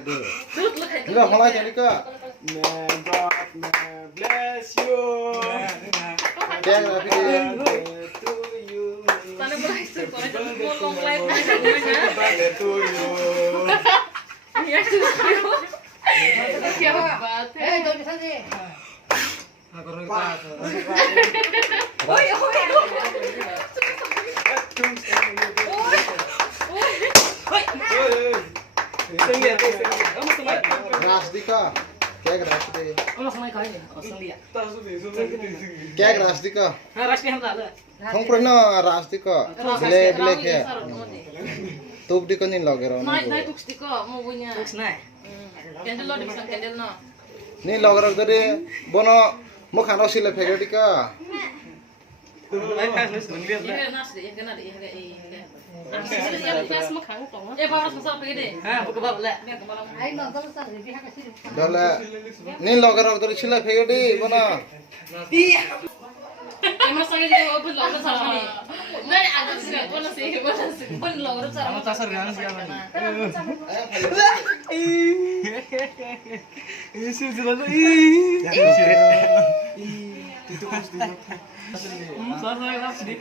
Hadi. Enggak malah jadi ke. May God may bless you. Kaya rapi dia. To you. Sana mulai sekolah mau long live Birthday to you. ya क्या बात है ओए ओए Rasdi ka. Kaya rasdi. Allah samai kau ni Australia Kaya rasdi ka. हाँ राष्ट्रीय हम डाले Thong prana rasdi ka. Bile bile kaya. Tup di ko nin logero. नाइ नाइ कुछ दिको mau punya कुछ नाइ कैंडल लो डिस्काउंट कैंडल ना Ni logero dari bono mo khano sile phege di ka. ये नाच दे ये कना दे ये ये बाबा ससा पे दे हां बुक बाबा ले Dole ni logero dari sile phege di bono. emang sange dia open logro salah ni नहीं आगे से बोन logro salah हम tasar गाना से Isi jalan itu pasti. Selesai lah sedih.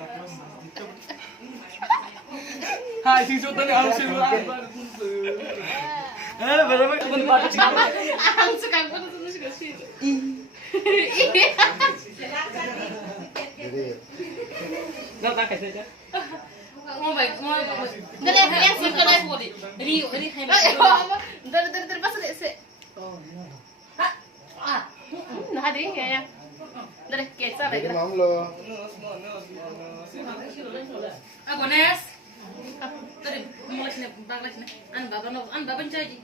Hai sing sultan harus sing berapa kebun batu cakap. ang suka pun terus juga sih Jadi Enggak pakai saja. mau baik mau gede kalian sih gede ri hai dari pas se nah ada ya dari kesa jadi lagi mam lo. aku nes tadi mulai sini bangla sini an baba caji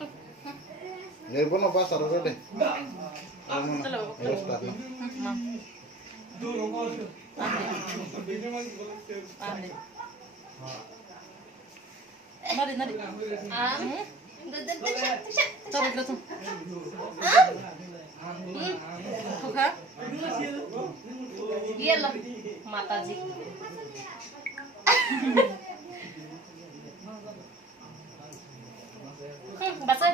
Ni bono pas aro deh. Terlalu. Terus tadi. Nadi nadi coba kita tuh buka iya loh mata sih basah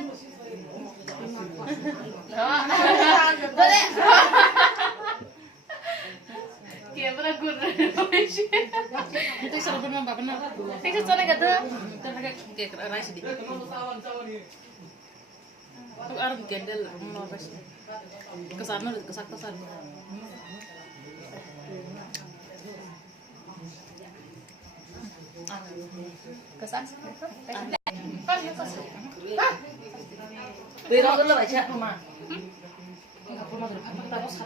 boleh Kaya pala guna Ito yung sarap naman baka na Ito yung sarap gata Talaga Kaya rice di Ito araw gandel Kasarno kasak-kasar Kasak Pero ako lang siya Ma Tapos